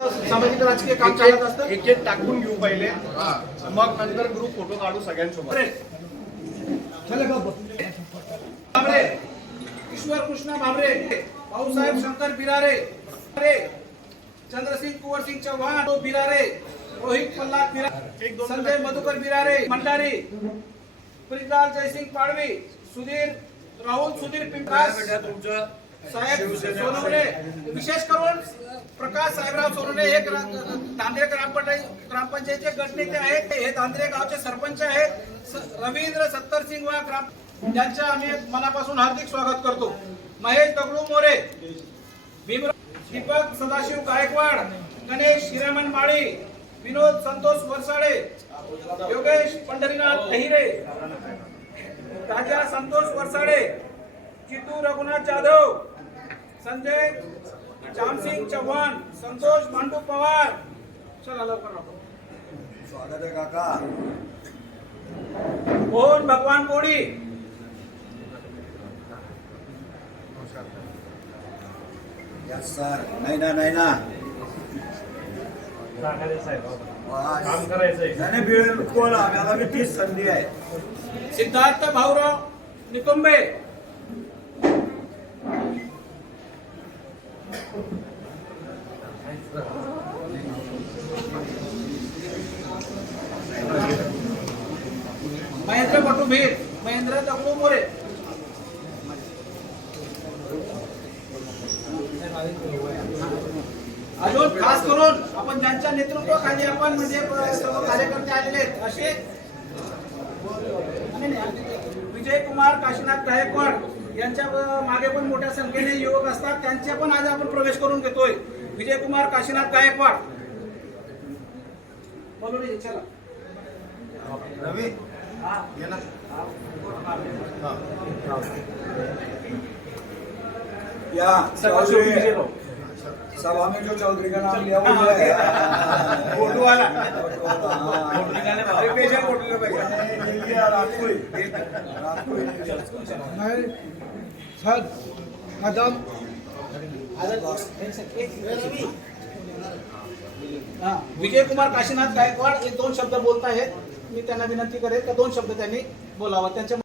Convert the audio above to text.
सामाजिक राजकीय काम चालत असतं एक एक टाकून घेऊ पहिले. मग नंतर ग्रुप फोटो काढू सगळ्यांसोबत. भामरे ईश्वर कृष्ण भामरे भाऊसाहेब शंकर बिरारे. चंद्रसिंग कुंवरसिंग चव्हाण तो बिरारे. रोहित पल्लाद बिरारे. संजय मधुकर बिरारे. मंडारी. प्रिताल जयसिंग पाडवी. सुधीर राहुल सुधीर पिंपरास. साहेब सोनवणे विशेष करून प्रकाश साहेबराव सोनवणे हे ग्रा- दांद्रे ग्रामपंचायत ग्रामपंचायतचे गटनेते आहेत. हे दांद्रे गावचे सरपंच आहेत. रवींद्र रवींद्र सत्तरसिंग वा ग्राम त्यांचं आम्ही मनापासून हार्दिक स्वागत करतो. महेश दगडू मोरे भीमराव दीपक सदाशिव गायकवाड गणेश हिरामन माळी विनोद संतोष वरसाडे योगेश पंढरीनाथ अहिरे राजा संतोष वरसाडे चितू रघुनाथ जाधव संजय श्यामसिंग चव्हाण संतोष मांडू पवार. चला लवकर. स्वागत आहे काका. मोहन भगवान कोडी यस सर नाही ना नाही ना. वाह. नाही आम्हाला तीच संधी आहे. सिद्धार्थ भाऊराव निकुंबे महेंद्र पटुभीर महेंद्र दगडू मोरे. अजून खास करून आपण ज्यांच्या नेतृत्वाखाली आपण म्हणजे सर्व कार्यकर्ते आलेले आहेत असे विजय कुमार काशीनाथ गायकवाड. यांच्या मागे पण मोठ्या संख्येने युवक असतात. त्यांचे पण आज आपण प्रवेश करून घेतोय. विजय कुमार काशीनाथ गायकवाड. बोलू चला. रवी हा. ये. सभा में जो चौधरी. का नाम लिया वो जो है. हाँ। हा, विजय कुमार काशीनाथ गायकवाड एक दोन शब्द बोलत आहेत मी त्यांना विनंती करेन का दोन शब्द त्यांनी बोलावा. त्यांच्या